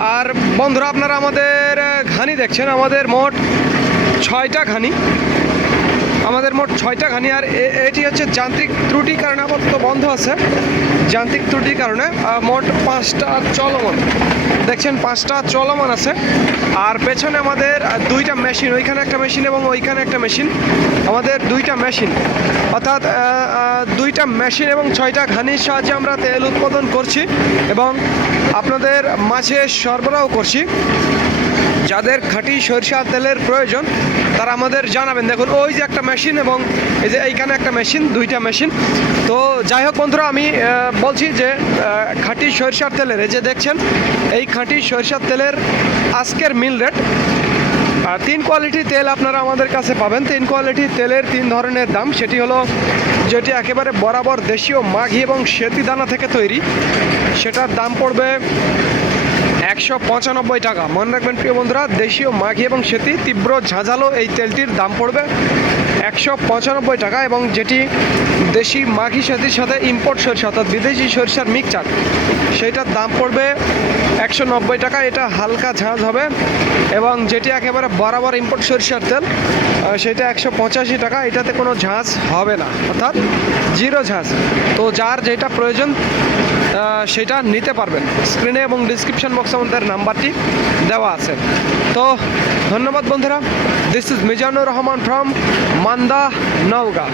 আর বন্ধুরা আপনারা আমাদের ঘানি দেখছেন, আমাদের মোট 6টা ঘানি, আমাদের মোট 6টা ঘানি। আর এটি হচ্ছে যান্ত্রিক ত্রুটির কারণে আপাতত বন্ধ আছে। যান্ত্রিক ত্রুটির কারণে মোট 5টা চলমান দেখছেন, 5টা চলমান আছে। আর পেছনে আমাদের 2টা মেশিন, ওইখানে একটা মেশিন এবং ওইখানে একটা মেশিন, আমাদের 2টা মেশিন, অর্থাৎ 2টা মেশিন এবং 6টা ঘানির সাহায্যে আমরা তেল উৎপাদন করছি এবং আপনাদের মাঝে সরবরাহ করছি। যাদের খাঁটি সরিষা তেলের প্রয়োজন তারা আমাদের জানাবেন। দেখুন ওই যে একটা মেশিন এবং এই যে এইখানে একটা মেশিন, 2টা মেশিন। তো যাই হোক বন্ধুরা, আমি বলছি যে খাঁটি সরিষার তেলের, এই যে দেখছেন এই খাঁটি সরিষার তেলের আজকের মিল রেট 3 কোয়ালিটি তেল আপনারা আমাদের কাছে পাবেন। 3 কোয়ালিটি তেলের 3 ধরনের দাম। সেটি হলো যেটি একেবারে বরাবর দেশীয় মাঘি এবং সেতি দানা থেকে তৈরি, সেটার দাম পড়বে 195 টাকা। মনে রাখবেন প্রিয় বন্ধুরা, দেশীয় মাঘি এবং সেতি তীব্র ঝাঁঝালো এই তেলটির দাম পড়বে 195 টাকা। এবং যেটি দেশি মাঘি সেতির সাথে ইম্পোর্ট সরিষা অর্থাৎ বিদেশি সরিষার মিক্সচার, সেইটার দাম পড়বে 190 টাকা। এটা হালকা ঝাঁঝ হবে। এবং যেটি একেবারে বরাবর ইম্পোর্ট সরিষার তেল, সেটা 185 টাকা। এটাতে কোনো ঝাঁঝ হবে না, অর্থাৎ জিরো ঝাঁঝ। তো যার যেটা প্রয়োজন সেটা নিতে পারবেন। স্ক্রিনে এবং ডিসক্রিপশন বক্সে আমাদের নাম্বারটি দেওয়া আছে। তো ধন্যবাদ বন্ধুরা। This is Mizanur Rahman from Manda, Naogaon.